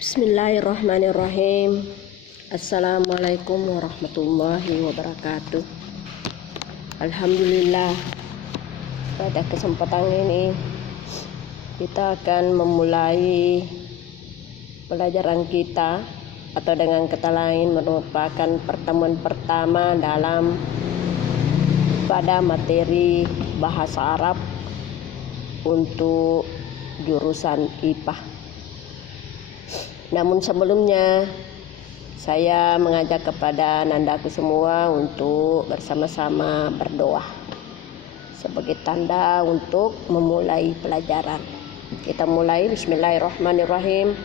Bismillahirrahmanirrahim. Assalamualaikum warahmatullahi wabarakatuh. Alhamdulillah, pada kesempatan ini kita akan memulai pelajaran kita, atau dengan kata lain merupakan pertemuan pertama pada materi bahasa Arab untuk jurusan IPA. Namun sebelumnya saya mengajak kepada nandaku semua untuk bersama-sama berdoa sebagai tanda untuk memulai pelajaran. Kita mulai. Bismillahirrahmanirrahim.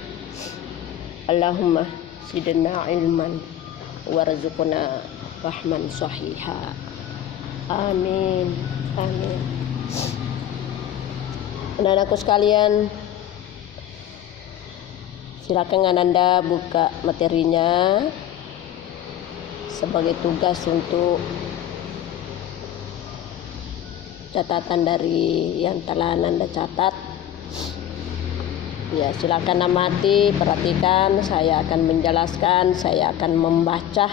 Allahumma zidna ilman warzuqna fahman sahiha. Amin. Amin. Anak-anakku sekalian, silakan Anda buka materinya sebagai tugas untuk catatan dari yang telah Anda catat. Ya, silakan amati, perhatikan. Saya akan menjelaskan, saya akan membaca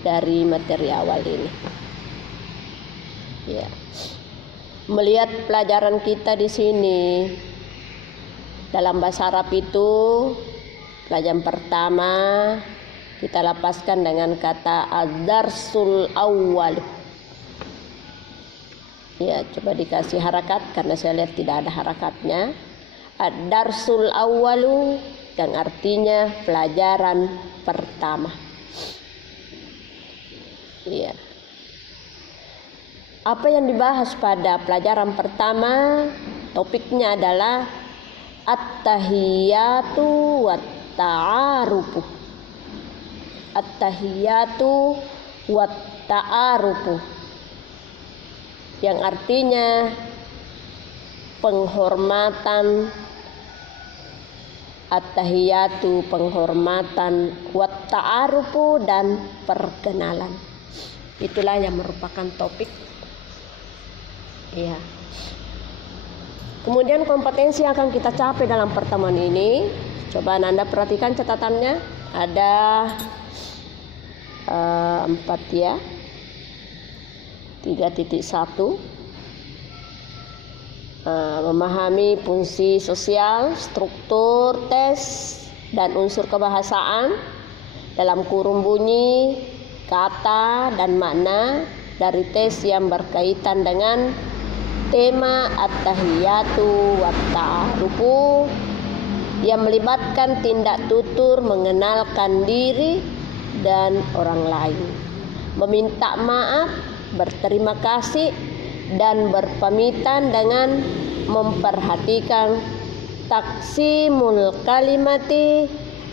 dari materi awal ini. Ya. Melihat pelajaran kita di sini, dalam bahasa Arab itu pelajaran pertama kita lapaskan dengan kata ad-darsul awwal. Ya, coba dikasih harakat karena saya lihat tidak ada harakatnya. Ad-darsul awwalu yang artinya pelajaran pertama. Ya. Apa yang dibahas pada pelajaran pertama? Topiknya adalah at-tahiyatu wat-ta'arufu. At-tahiyatu wat-ta'arufu, yang artinya penghormatan. At-tahiyatu penghormatan, wat-ta'arufu dan perkenalan. Itulah yang merupakan topik. Ya. Kemudian kompetensi yang akan kita capai dalam pertemuan ini, coba Anda perhatikan catatannya. Ada 4 ya. 3.1 memahami fungsi sosial, struktur tes dan unsur kebahasaan dalam kurung bunyi, kata dan makna dari tes yang berkaitan dengan tema at-tahiyatu wat-ta'arufu yang melibatkan tindak tutur mengenalkan diri dan orang lain, meminta maaf, berterima kasih dan berpamitan dengan memperhatikan taksimul kalimati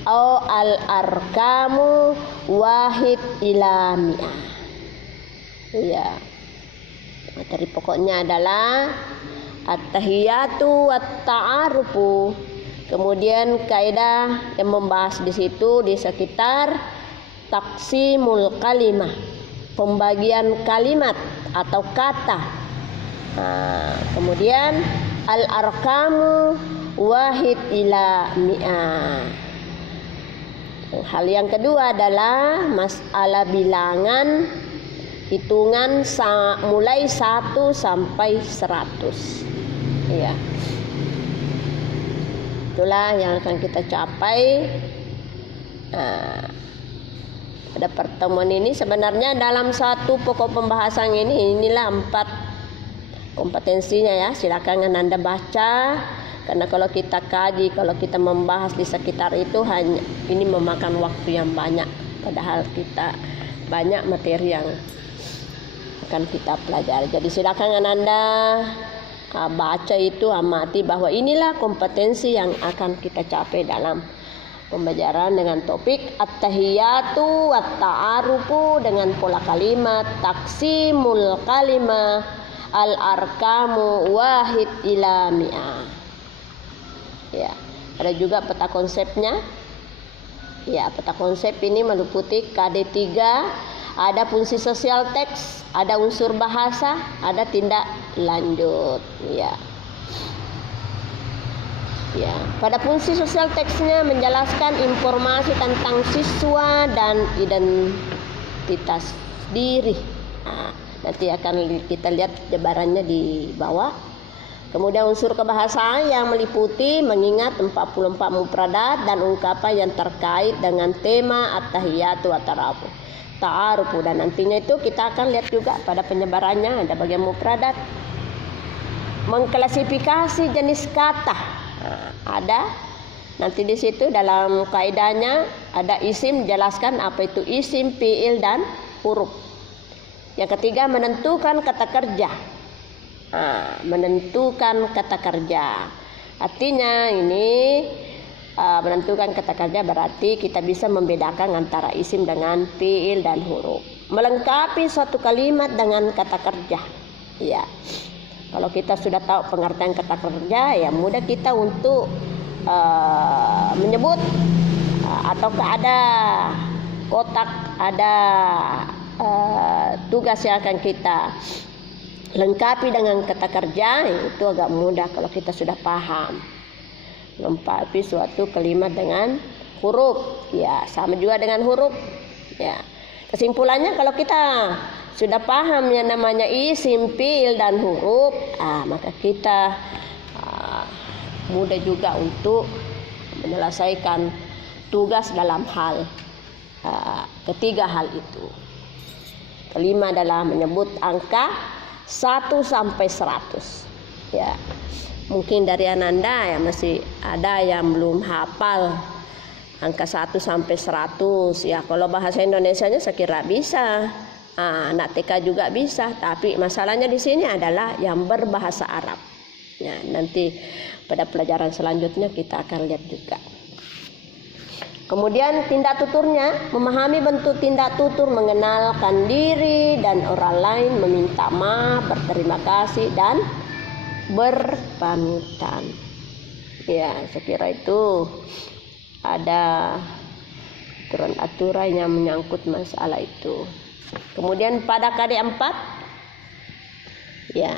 au al-arkamu wahid ila mi'ah. Ya. Materi pokoknya adalah at-tahiyatu wat-ta'arufu. Kemudian kaidah yang membahas di situ di sekitar taksimul kalimah, pembagian kalimat atau kata. Kemudian al-arkamu wahid ila mi'ah. Hal yang kedua adalah masalah bilangan, hitungan mulai 1 sampai 100. Ya. Itulah yang akan kita capai pada pertemuan ini. Sebenarnya dalam satu pokok pembahasan inilah 4 kompetensinya ya. Silakan Anda baca, karena kalau kita kaji, kalau kita membahas di sekitar itu hanya ini memakan waktu yang banyak, padahal kita banyak materi yang akan kita pelajari. Jadi silakan Anda baca itu, amati bahwa inilah kompetensi yang akan kita capai dalam pembelajaran dengan topik at-tahiyatu wat-ta'arufu dengan pola kalimat taksimul kalimah al-arkamu wahid ila mi'ah. Ya, ada juga peta konsepnya. Ya, peta konsep ini meliputi KD3, ada fungsi sosial teks, ada unsur bahasa, ada tindak lanjut. Ya. Ya, pada fungsi sosial teksnya menjelaskan informasi tentang siswa dan identitas diri. Nah, nanti akan kita lihat jabarannya di bawah. Kemudian unsur kebahasaan yang meliputi mengingat 44 mufradat dan ungkapan yang terkait dengan tema at-tahiyatu wa ta'arufu, dan nantinya itu kita akan lihat juga pada penyebarannya ada bagian mufradat. Mengklasifikasi jenis kata. Nah, ada nanti di situ dalam kaidahnya ada isim, jelaskan apa itu isim, fiil dan huruf. Yang ketiga menentukan kata kerja. Menentukan kata kerja. Artinya ini menentukan kata kerja berarti kita bisa membedakan antara isim dengan fiil dan huruf. Melengkapi suatu kalimat dengan kata kerja. Ya. Kalau kita sudah tahu pengertian kata kerja, ya mudah kita untuk menyebut ataukah ada kotak, ada tugas yang akan kita lengkapi dengan kata kerja, itu agak mudah kalau kita sudah paham. Lengkapi suatu kalimat dengan huruf, ya sama juga dengan huruf. Ya, kesimpulannya kalau kita sudah paham yang namanya isim, fiil dan huruf, maka kita mudah juga untuk menyelesaikan tugas dalam hal ketiga hal itu. Kelima adalah menyebut angka 1 sampai 100. Ya, mungkin dari Ananda ya masih ada yang belum hafal angka 1 sampai 100. Ya, kalau bahasa Indonesianya saya kira bisa. Anak TK juga bisa, tapi masalahnya di sini adalah yang berbahasa Arab. Ya, nanti pada pelajaran selanjutnya kita akan lihat juga. Kemudian tindak tuturnya, memahami bentuk tindak tutur, mengenalkan diri dan orang lain, meminta maaf, berterima kasih dan berpamitan. Ya, saya kira itu ada aturan-aturan yang menyangkut masalah itu. Kemudian pada KD4, ya,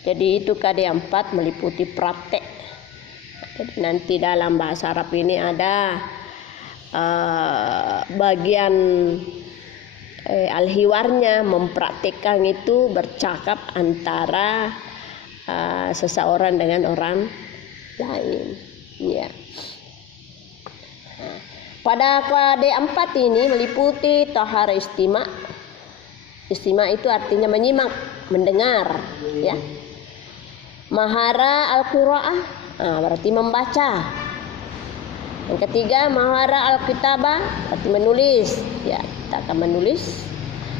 jadi itu KD4 meliputi praktek. Jadi nanti dalam bahasa Arab ini ada bagian al-hiwarnya, mempraktikkan itu bercakap antara seseorang dengan orang lain. Ya. Pada KD4 ini meliputi tahara istima'. Istima' itu artinya menyimak, mendengar, ya. Mahara al-qiraah, berarti membaca. Yang ketiga mahara al-kitabah, berarti menulis, ya, kita akan menulis.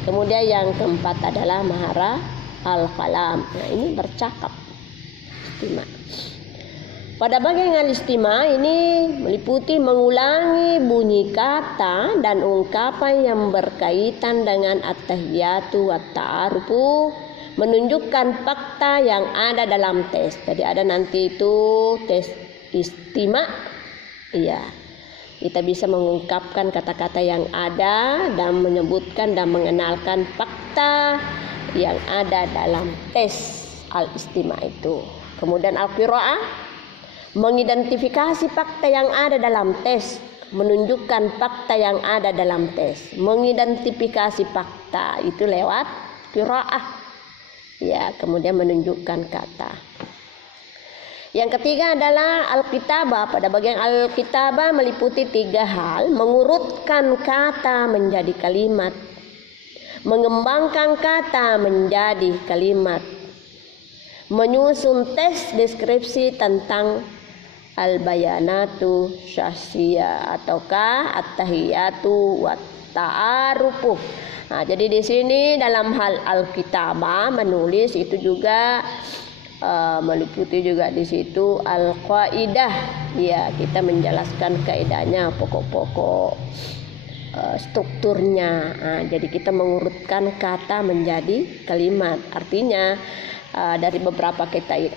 Kemudian yang keempat adalah mahara al-kalam. Nah, ini bercakap. Istima'. Pada bagian al-istima' ini meliputi mengulangi bunyi kata dan ungkapan yang berkaitan dengan at-tahiyatu wa ta'arufu, menunjukkan fakta yang ada dalam tes. Jadi ada nanti itu tes istima'. Iya, kita bisa mengungkapkan kata-kata yang ada dan menyebutkan dan mengenalkan fakta yang ada dalam tes al-istima' itu. Kemudian al-qiraah, mengidentifikasi fakta yang ada dalam tes, menunjukkan fakta yang ada dalam tes. Mengidentifikasi fakta itu lewat qiraah. Ya, kemudian menunjukkan kata. Yang ketiga adalah al-kitabah. Pada bagian al-kitabah meliputi 3 hal: mengurutkan kata menjadi kalimat, mengembangkan kata menjadi kalimat, menyusun teks deskripsi tentang al-bayanatu syakhsiyah ataukah at-tahiyatu wa ta'arufu. Nah, jadi di sini dalam hal al-kitabah menulis itu juga meliputi juga di situ al-qaidah. Ya, kita menjelaskan kaidahnya, pokok-pokok strukturnya. Nah, jadi kita mengurutkan kata menjadi kalimat. Artinya dari beberapa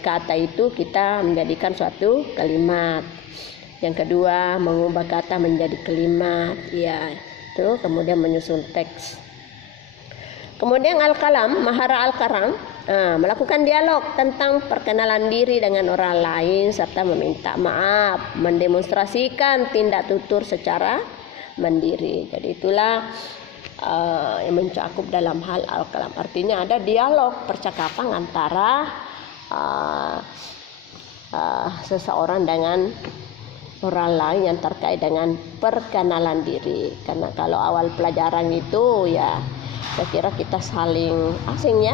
kata itu kita menjadikan suatu kalimat. Yang kedua, mengubah kata menjadi kalimat. Ya, itu kemudian menyusun teks. Kemudian al-kalam, mahara al-kalam, Melakukan dialog tentang perkenalan diri dengan orang lain serta meminta maaf, mendemonstrasikan tindak tutur secara mandiri. Jadi itulah yang mencakup dalam hal al-kalam. Artinya ada dialog, percakapan antara seseorang dengan orang lain yang terkait dengan perkenalan diri. Karena kalau awal pelajaran itu ya saya kira kita saling asing ya,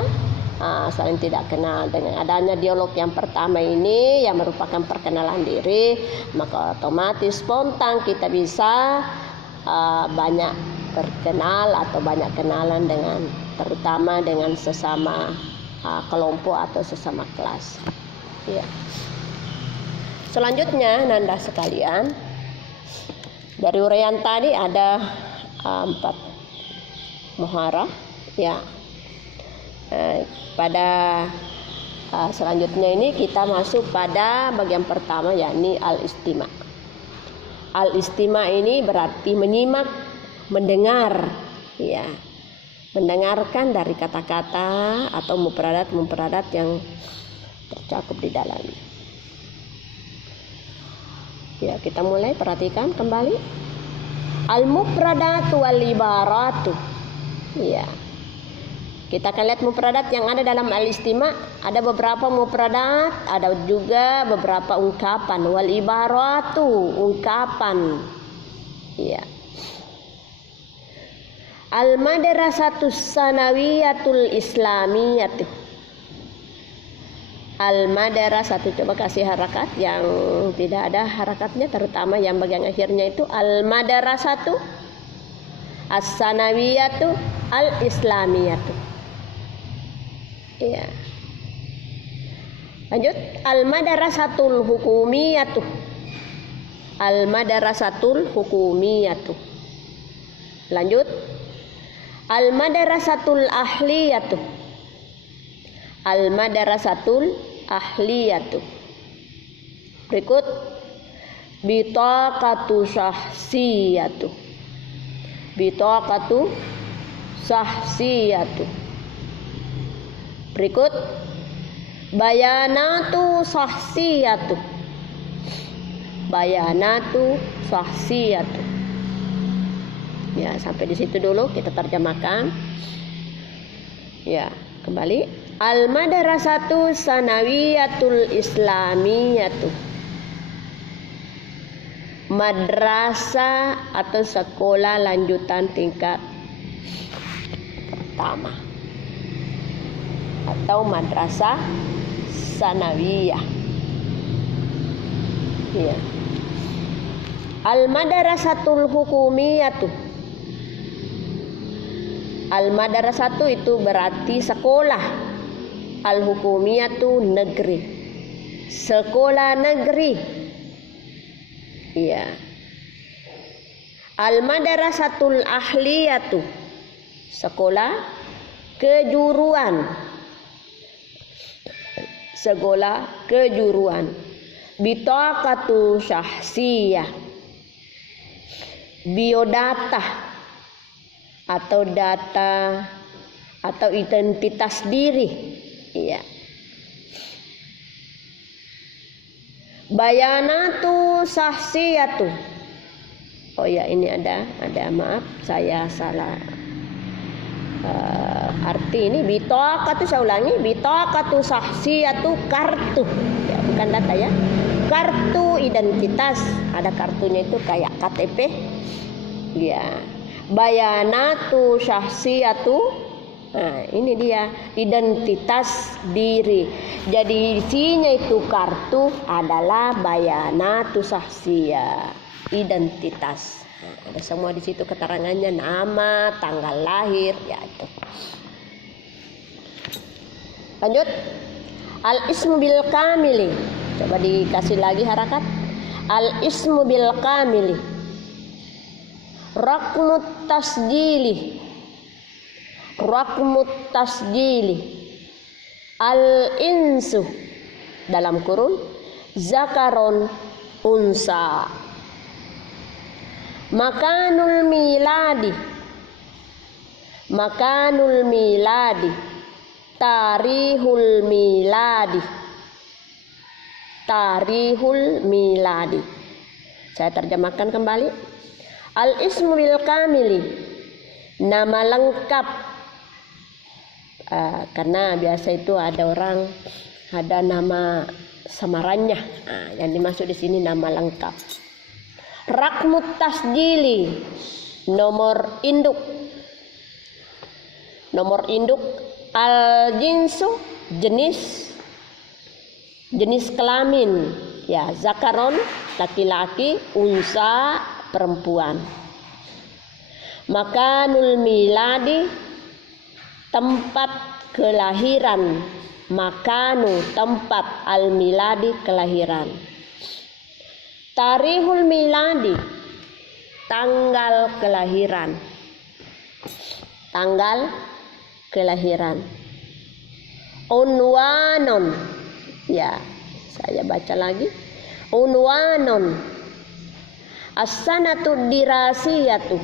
saling tidak kenal. Dengan adanya dialog yang pertama ini yang merupakan perkenalan diri, maka otomatis spontan kita bisa banyak berkenal atau banyak kenalan dengan, terutama dengan sesama kelompok atau sesama kelas. Ya. Selanjutnya Nanda sekalian, dari uraian tadi ada 4 muhara ya. Pada selanjutnya ini kita masuk pada bagian pertama, yakni al-istima. Al-istima ini berarti menyimak, mendengar ya, mendengarkan dari kata-kata atau mufradat yang tercakup di dalamnya. Ya, kita mulai perhatikan kembali. Al-mufradatu wal ibaratu. Ya. Kita akan lihat mufradat yang ada dalam al-istima. Ada beberapa mufradat, ada juga beberapa ungkapan. Wal ibaratu, ungkapan. Ya. Al-madrasatus sanawiyatul islamiyatu. Al-madrasatu, coba kasih harakat yang tidak ada harakatnya, terutama yang bagian akhirnya itu al-madrasatu as-sanawiyatu al-islamiyatu. Ya. Lanjut, al-madrasatul hukumiyatu. Al-madrasatul hukumiyatu. Lanjut, al-madrasatul ahliyatu. Al-madrasatul ahliyatu. Berikut, bitaqatu syahsiyatu. Bitaqatu syahsiyatu. Berikut, bayanatu syahsiyatu. Bayanatu syahsiyatu. Ya, sampai di situ dulu kita terjemahkan. Ya, kembali. Al-madrasatu sanawiyatul islamiyatu. Madrasah atau sekolah lanjutan tingkat pertama atau madrasah sanawiyah. Ya. Al-madrasatul hukumiyatu. Al-madrasatu itu berarti sekolah. Al-hukumiyatu negeri. Sekolah negeri. Iya. Al-madrasatul ahliyatu. Sekolah kejuruan. Sekolah kejuruan. Bitaqatu syahsiyah. Biodata atau data atau identitas diri. Iya. Bayanatu syahsiyatu. Oh ya, ini ada maaf, saya salah arti ini. Bitaqatu, saya ulangi, bitaqatu syahsiyatu, kartu ya, bukan data ya, kartu identitas. Ada kartunya itu kayak KTP ya. Bayanatu syahsiyatu. Nah, ini dia identitas diri. Jadi isinya itu kartu adalah bayanatu syahsiyah, identitas. Nah, ada semua di situ keterangannya, nama, tanggal lahir, ya itu. Lanjut, al-ismu bil kamili. Coba dikasih lagi harakat. Al-ismu bil kamili. Raqmut tasjili. Raqmut tasjili. Al-insu dalam kurung zakaron unsa. Makanul miladi. Makanul miladi. Tarihul miladi. Tarihul miladi. Saya terjemahkan kembali. Al-ismu bil kamili, nama lengkap. Karena biasa itu ada orang ada nama samarannya. Yang dimaksud di sini nama lengkap. Rakmut tasjili, nomor induk. Nomor induk. Al-jinsu, jenis kelamin, ya, zakaron, laki-laki, unsa, perempuan. Makanul miladi, tempat kelahiran. Makanu, tempat, al-miladi, kelahiran. Tarihul miladi, tanggal kelahiran. Tanggal kelahiran. Unwanon, ya, saya baca lagi. Unwanon, as-sanatu dirasiyatu.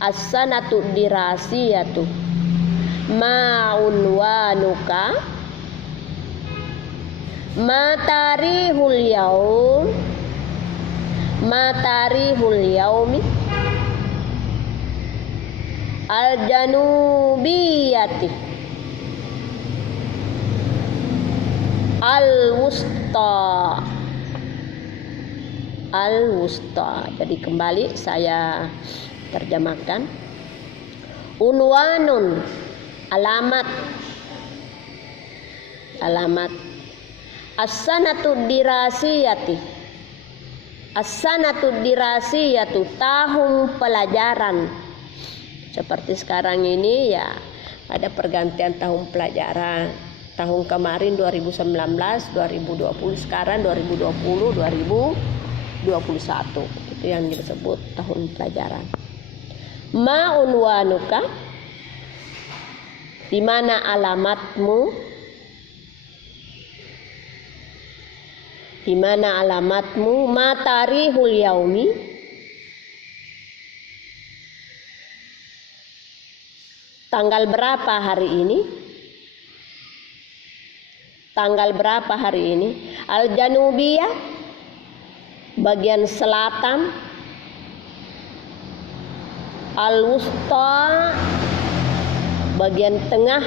As-sanatu dirasiyatu. Ma unwanuka. Ma tarihul yaum. Ma tarihul yaumi. Al-janubiyati. Al-wusta. Al-wusta. Jadi kembali saya terjemahkan. Unwanun, alamat. Alamat. As-sanatu dirasiyati. As-sanatu dirasiyatu, tahun pelajaran. Seperti sekarang ini ya ada pergantian tahun pelajaran. Tahun kemarin 2019, 2020, sekarang 2020, 2021. Itu yang disebut tahun pelajaran. Ma unwanuka, di mana alamatmu? Di mana alamatmu? Ma tarihul yaumi, tanggal berapa hari ini? Tanggal berapa hari ini? Al-janubiyah, bagian selatan. Al-wusta, bagian tengah.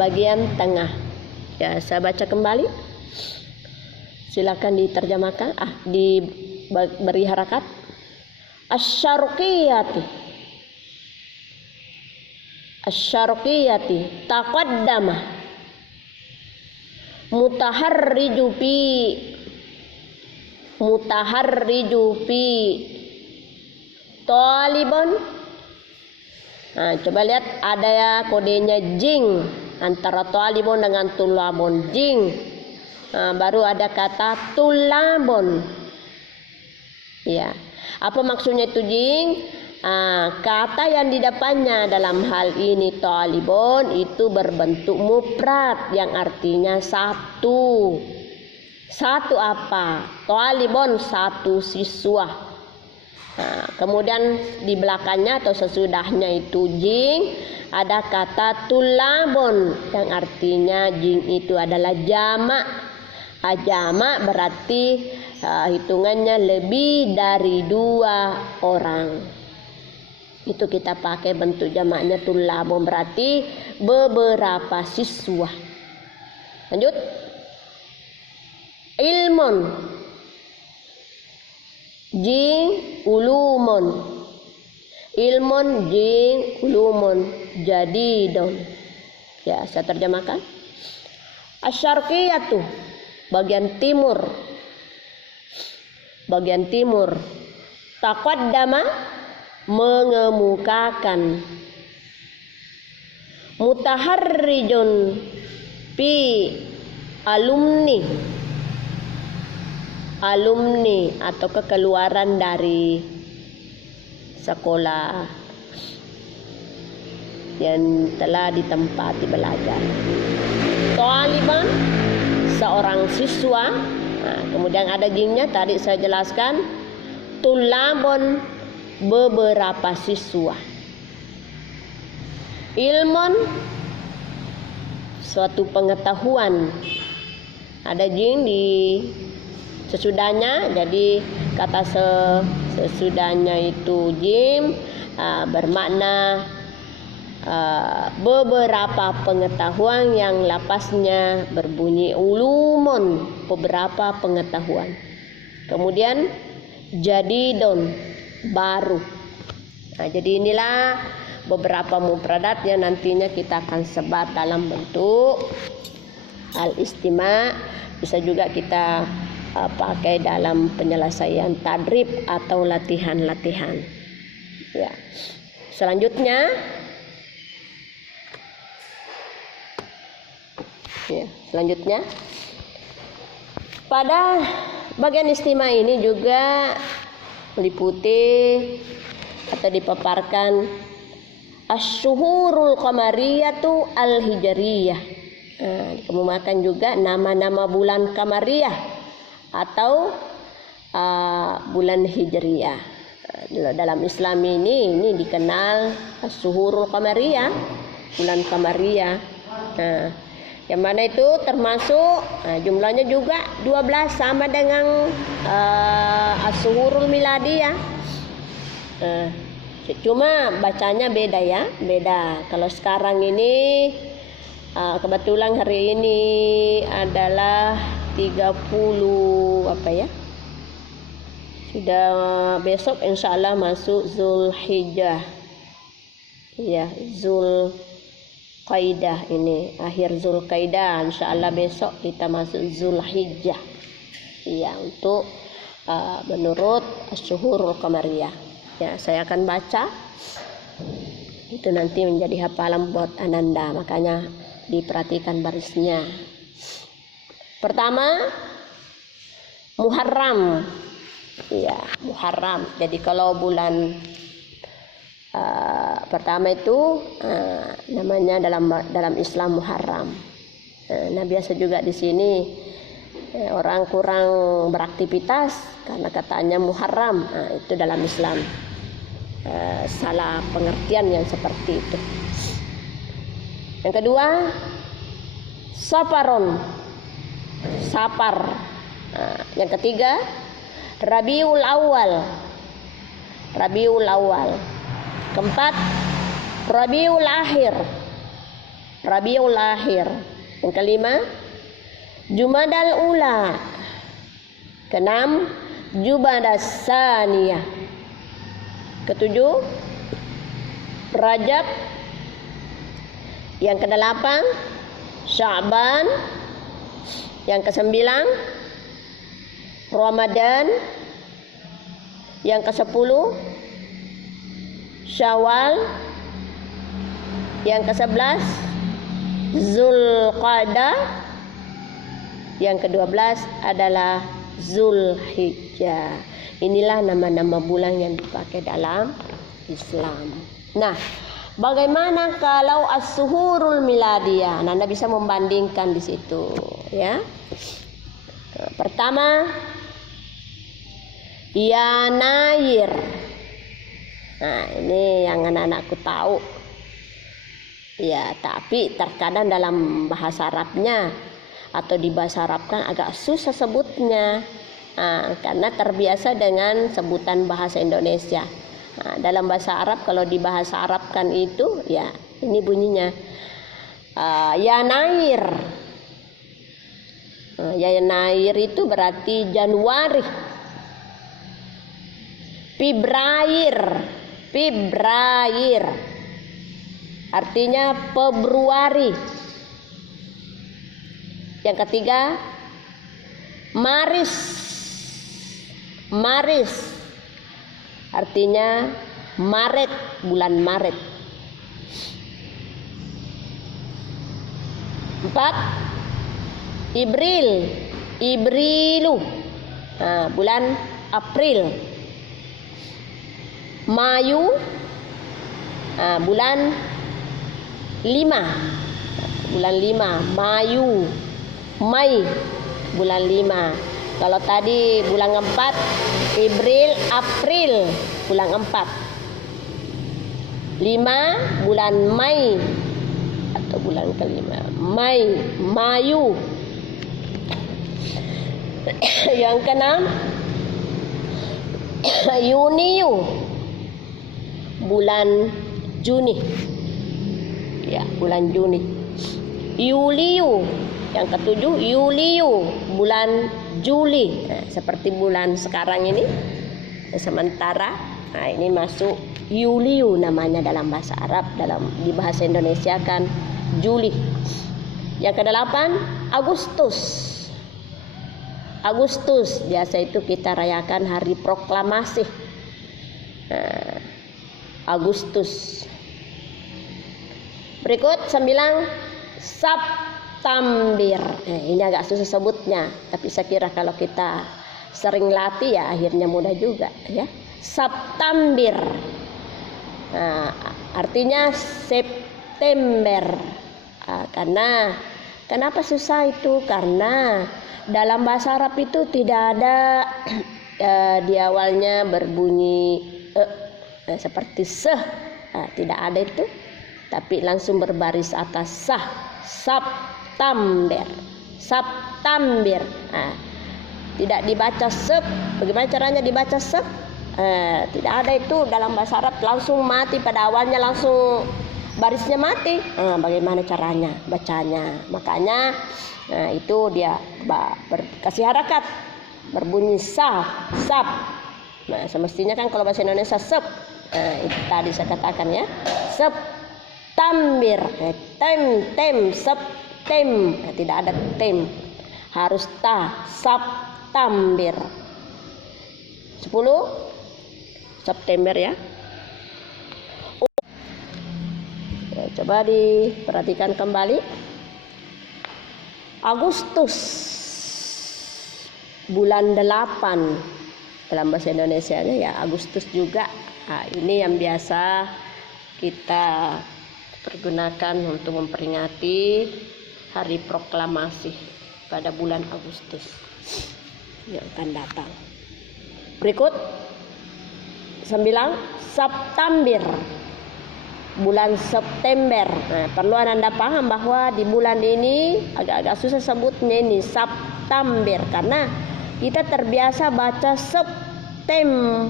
Bagian tengah. Ya, saya baca kembali. Silakan diterjemahkan. Diberi harakat. Asy-syarqiyati. Asy-syarqiyati, taqaddama. Mutaharriju fi talibun. Coba lihat ada ya kodenya jing antara talibun dengan tulabun, jing. Baru ada kata tulabun. Ya. Apa maksudnya itu jing? Kata yang di depannya dalam hal ini talibun itu berbentuk mufrad yang artinya satu. Satu apa? Talibun, satu siswa. Kemudian di belakangnya atau sesudahnya itu jing ada kata tulabun yang artinya jing itu adalah jamak. Jamak berarti hitungannya lebih dari 2 orang. Itu kita pakai bentuk jamaknya tulabun, berarti beberapa siswa. Lanjut. Ilmun, jing ulumun. Ilmun jing ulumun jadidun. Ya, saya terjemahkan. Asy-syarqiyatu, bagian timur. Bagian timur. Taqaddama, mengemukakan. Mutaharrijun fi alumni. Alumni atau kekeluaran dari sekolah yang telah ditempati belajar. Taliban, seorang siswa. Kemudian ada jingnya tadi saya jelaskan. Tulabun, beberapa siswa. ilmun, suatu pengetahuan. Ada jim di sesudahnya, jadi kata sesudahnya itu jim bermakna beberapa pengetahuan yang lapasnya berbunyi ulumun, beberapa pengetahuan. Kemudian jadidun, baru. Nah, jadi inilah beberapa mufradat yang nantinya kita akan sebar dalam bentuk al-istima'. Bisa juga kita pakai dalam penyelesaian tadrib atau latihan-latihan. Ya. Selanjutnya, pada bagian istima ini juga meliputi atau dipaparkan asyhurul qamariyatu al-hijriyah. Kemudian juga nama-nama bulan qamariyah atau bulan hijriyah. Dalam Islam ini dikenal asyhurul qamariyah, bulan qamariyah. Yang mana itu termasuk jumlahnya juga 12 sama dengan asyhurul miladiyah. Cuma bacanya beda ya, beda. Kalau sekarang ini kebetulan hari ini adalah 30 apa ya? Sudah besok insya Allah masuk Zulhijjah. Ya, Zulqaidah ini, akhir Zulqaidah. Insya Allah besok kita masuk Zulhijjah. Ya, untuk menurut asyhurul qamariyah. Ya, saya akan baca. Itu nanti menjadi hafalan buat Ananda, makanya diperhatikan barisnya. Pertama, Muharram. Ya, Muharram. Jadi kalau bulan pertama itu namanya dalam Islam Muharram. Nah, biasa juga di sini orang kurang beraktivitas karena katanya Muharram. Itu dalam Islam salah pengertian yang seperti itu. Yang kedua, Safarun, Safar. Yang ketiga, Rabiul Awal, Rabiul Awal. Keempat, Rabiul Akhir, Rabiul Akhir. Yang kelima, Jumadal Ula. Keenam, Jumadas Saniyah. Ketujuh, Rajab. Yang kedelapan, Sya'ban. Yang kesembilan, Ramadan. Yang kesepuluh, Syawal. Yang ke-11, Zulqa'dah. Yang ke-12 adalah Zulhijjah. Inilah nama-nama bulan yang dipakai dalam Islam. Nah, bagaimana kalau asyhurul miladiyah? Nah, Anda bisa membandingkan di situ, ya. Pertama, Yanair. Nah, ini yang anak-anakku tahu. Ya, tapi terkadang dalam bahasa Arabnya atau di bahasa Arab kan agak susah sebutnya. Karena terbiasa dengan sebutan bahasa Indonesia. Dalam bahasa Arab, kalau di bahasa Arab kan itu, ya ini bunyinya Yanair. Yanair itu berarti Januari. Februari artinya Februari. Yang ketiga, Maris artinya Maret, bulan Maret. 4, Ibrilu, bulan April. Mayu, bulan 5, Mayu. Mai, bulan 5. Kalau tadi bulan 4, April, bulan 4. 5, 5 bulan Mei atau bulan kelima. Mei, Mayu. Yang keenam Yuniu, bulan Juni. Ya, bulan Juni. Yuliu, yang ketujuh Yuliu, bulan Juli. Nah, seperti bulan sekarang ini. Sementara, nah ini masuk Yuliu namanya dalam bahasa Arab, di bahasa Indonesia kan Juli. Yang kedelapan Agustus. Agustus biasa itu kita rayakan hari proklamasi. Nah, Agustus. Berikut 9 September. Nah, ini agak susah sebutnya, tapi saya kira kalau kita sering latih ya akhirnya mudah juga ya. September. Nah, artinya September. Karena kenapa susah itu? Karena dalam bahasa Arab itu tidak ada di awalnya berbunyi seperti seh. Tidak ada itu, tapi langsung berbaris atas sah. September. September. Tidak dibaca sep. Bagaimana caranya dibaca sep? Tidak ada itu dalam bahasa Arab, langsung mati pada awalnya, langsung barisnya mati. Bagaimana caranya bacanya? Makanya itu dia kasih harakat, berbunyi sah, sap. Nah, semestinya kan kalau bahasa Indonesia sep. Itu tadi saya katakan ya, September. Tem, septem. Tidak ada tem, harus ta. September. 10 September ya. Coba diperhatikan kembali. Agustus, bulan 8 dalam bahasa Indonesianya ya, Agustus juga. Ini yang biasa kita pergunakan untuk memperingati hari proklamasi pada bulan Agustus yang akan datang. Berikut 9 September, bulan September. Nah, perlu Anda paham bahwa di bulan ini agak-agak susah sebutnya ini September, karena kita terbiasa baca September.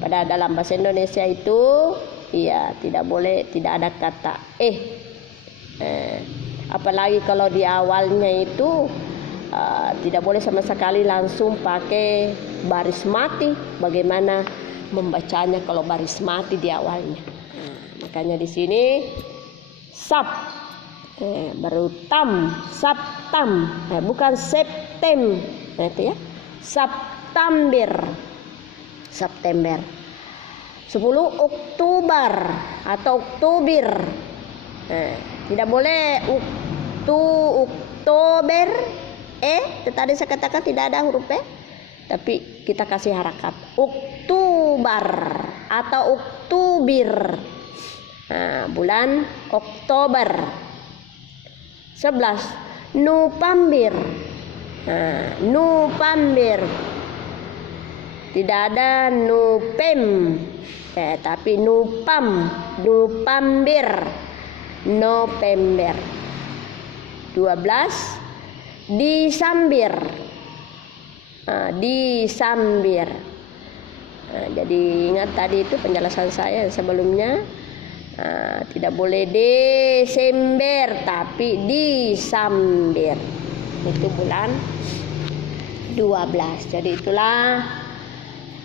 Pada dalam bahasa Indonesia itu ya tidak boleh, tidak ada kata apalagi kalau di awalnya itu tidak boleh sama sekali langsung pakai baris mati. Bagaimana membacanya kalau baris mati di awalnya? Makanya di sini baru tam, Septem, bukan Septem. Itu ya, September. September. 10 Oktober atau Oktober. Tidak boleh Oktober. Tadi saya katakan tidak ada huruf tapi kita kasih harakat. Oktober atau Oktober. Bulan Oktober. 11 November. November. Tidak ada Novem, tapi November. November. 12 Desember. Desember. Jadi ingat tadi itu penjelasan saya sebelumnya, tidak boleh Desember tapi Desember. Itu bulan 12. Jadi itulah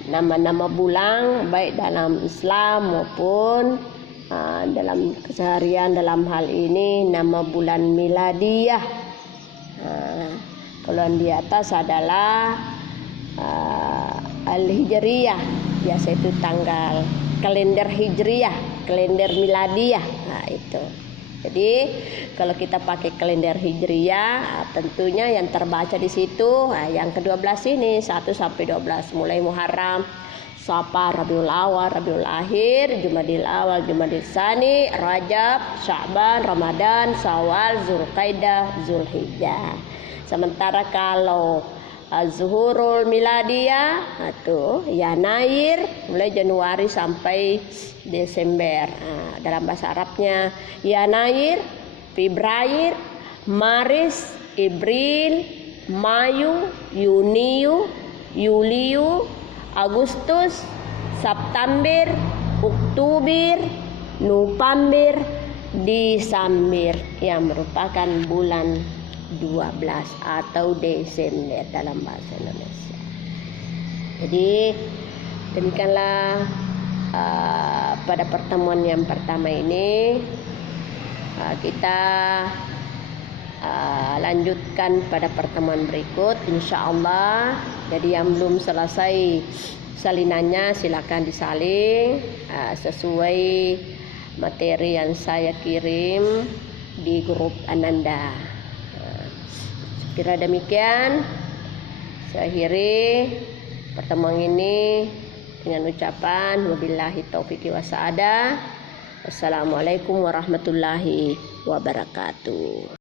nama-nama bulan baik dalam Islam maupun dalam keseharian. Dalam hal ini nama bulan miladiah. Kalau yang di atas adalah al-hijriyah, biasa itu tanggal kalender hijriyah, kalender miladiah. Itu. Jadi kalau kita pakai kalender hijriyah, tentunya yang terbaca di situ yang ke-12 ini 1 sampai 12, mulai Muharram, Safar, Rabiul Awal, Rabiul Akhir, Jumadil Awal, Jumadil Tsani, Rajab, Sya'ban, Ramadan, Syawal, Zulqaidah, Zulhijjah. Sementara kalau Azhurul Miladiyah atau Yanair, mulai Januari sampai Desember. Dalam bahasa Arabnya Yanair, Februari, Maris, April, Mayu, Yuniu, Yuliu, Agustus, September, Oktober, November, Desember yang merupakan bulan 12 atau Desember dalam bahasa Indonesia. Jadi demikianlah pada pertemuan yang pertama ini kita lanjutkan pada pertemuan berikut insyaallah. Jadi yang belum selesai salinannya silakan disalin sesuai materi yang saya kirim di grup Ananda. Kira demikian, saya akhiri pertemuan ini dengan ucapan wabillahi taufiq wa sa'adah. Wassalamualaikum warahmatullahi wabarakatuh.